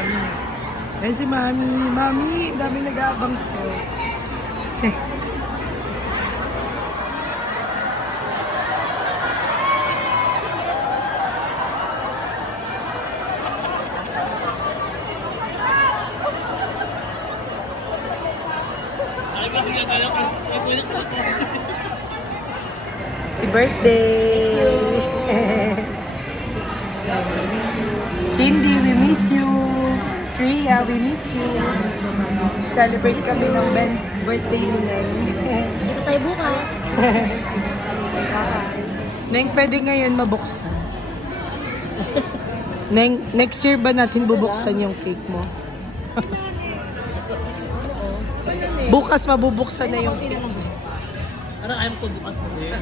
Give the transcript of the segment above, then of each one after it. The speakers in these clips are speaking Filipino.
mami. Ayan si mami. Mami, dami nag-aabang sa'yo. Happy birthday! Cindy, we miss you. Sriya, we miss you. Celebrate kami ng birthday nila. Dito tayo bukas. Neng, pwede ngayon mabuksan. Neng, next year ba natin bubuksan yung cake mo? Bukas mabubuksan na yung cake. Ano ayaw ko bukas mo eh?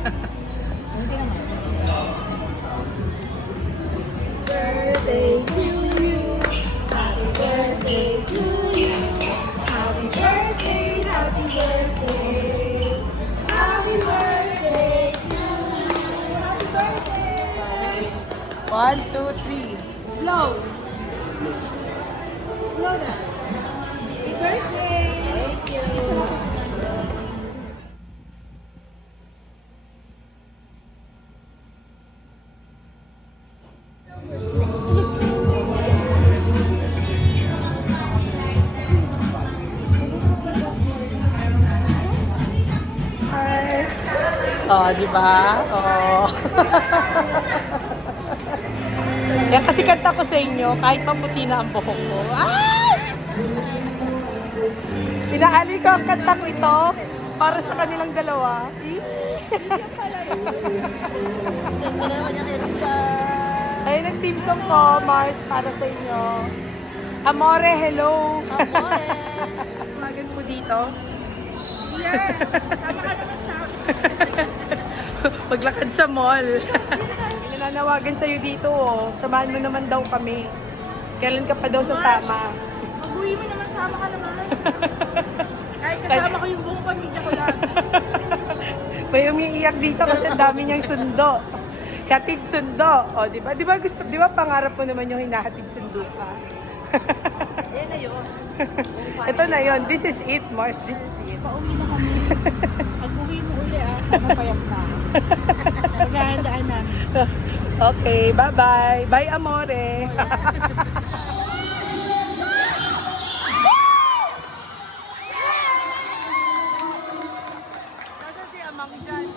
Birthday to you. Happy birthday to you. Happy birthday, happy birthday. Happy birthday to you. Happy birthday. 1, 2, 3. Blow. Blow na. Happy birthday. Thank you. Oh, di ba? Oh. Yan kasi kanta ko sa inyo, kahit maputi na ang buhok ko. Ay! Pinaali ko ang kanta ko ito para sa kanilang dalawa. Send na naman yung Erika. Ayun ang team song ko, Mars, para sa inyo. Amore, hello! Amore. Magan po dito. Yeah, sama ka naman sa akin. Paglakad sa mall. Nananawagan sa'yo dito, oh. Samahan mo naman daw kami. Kailan ka pa daw sasama? Mag-uwi mo naman, sama ka naman. Kahit kasama ko yung buong pamilya ko lang. May umiiyak dito kasi ang dami niyang sundo. Hatid sundo. O, di ba? Di ba pangarap mo naman yung hinahatid sundo ka? Ayan na yun. Ito na yun. This is it, Mars. This is it. Pauwi na kami. Pag-uwi mo uli sana payak na. Maghahandaan namin. Okay, bye-bye. Bye, amore. Nasaan si Amang dyan?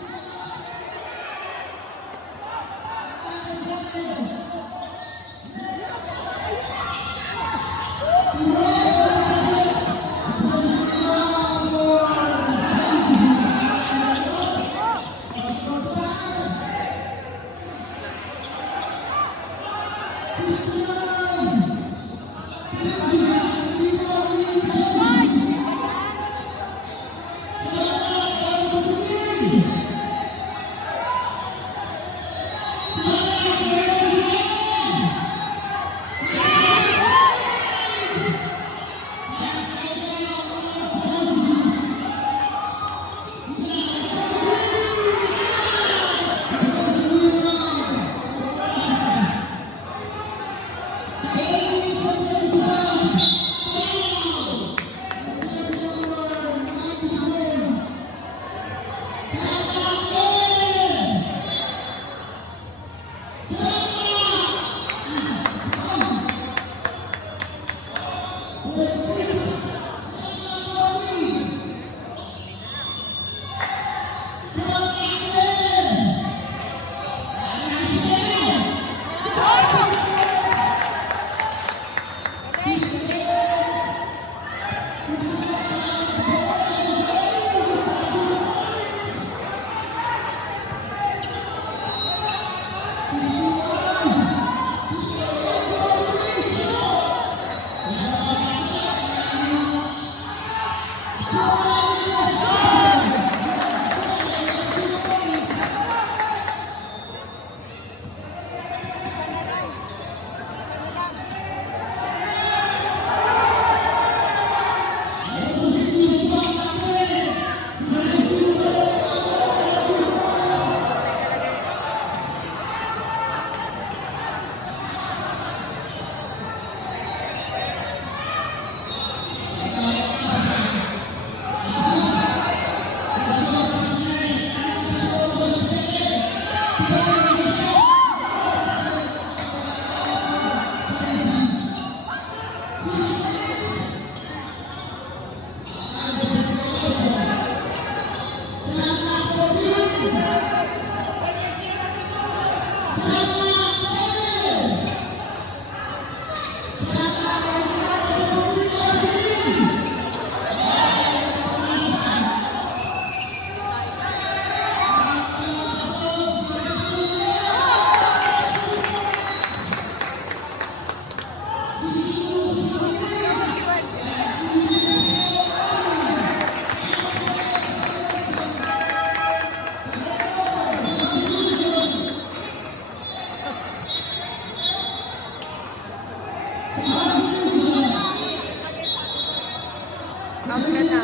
Out ka na.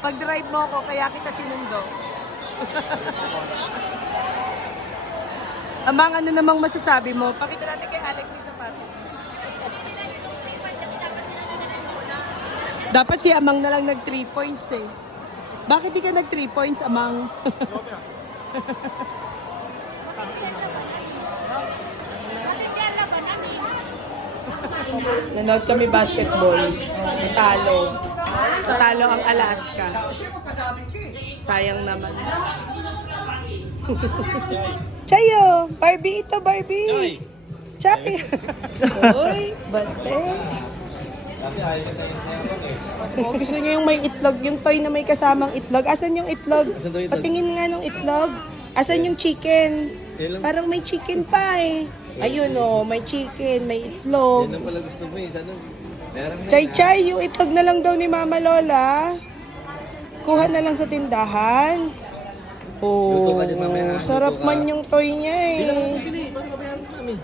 Pag-drive mo ako, kaya kita sinundo. Amang, ano namang masasabi mo? Pakita natin kay Alex yung sapatos mo. Dapat si Amang na lang nag 3 points eh. Bakit di ka nag 3 points, Amang? Nanood kami basketball. Natalo. Sa talo ang Alaska. Sayang naman. Chayo! Barbie ito, Barbie! Chay! Uy, bate. Oh, gusto niya yung may itlog, yung toy na may kasamang itlog. Asan yung itlog? Patingin nga ng itlog. Asan yung chicken? Parang may chicken pa eh. Ayun oh, may chicken, may itlog. Yan ang pala gusto mo eh. Sana, meron na. Chay, yung itlog na lang daw ni Mama Lola. Kuha na lang sa tindahan. Luto Oh, ka dyan mamaya. sarap Luto ka. man yung toy niya eh. Bilang mo bili. Paano babayaran mo namin?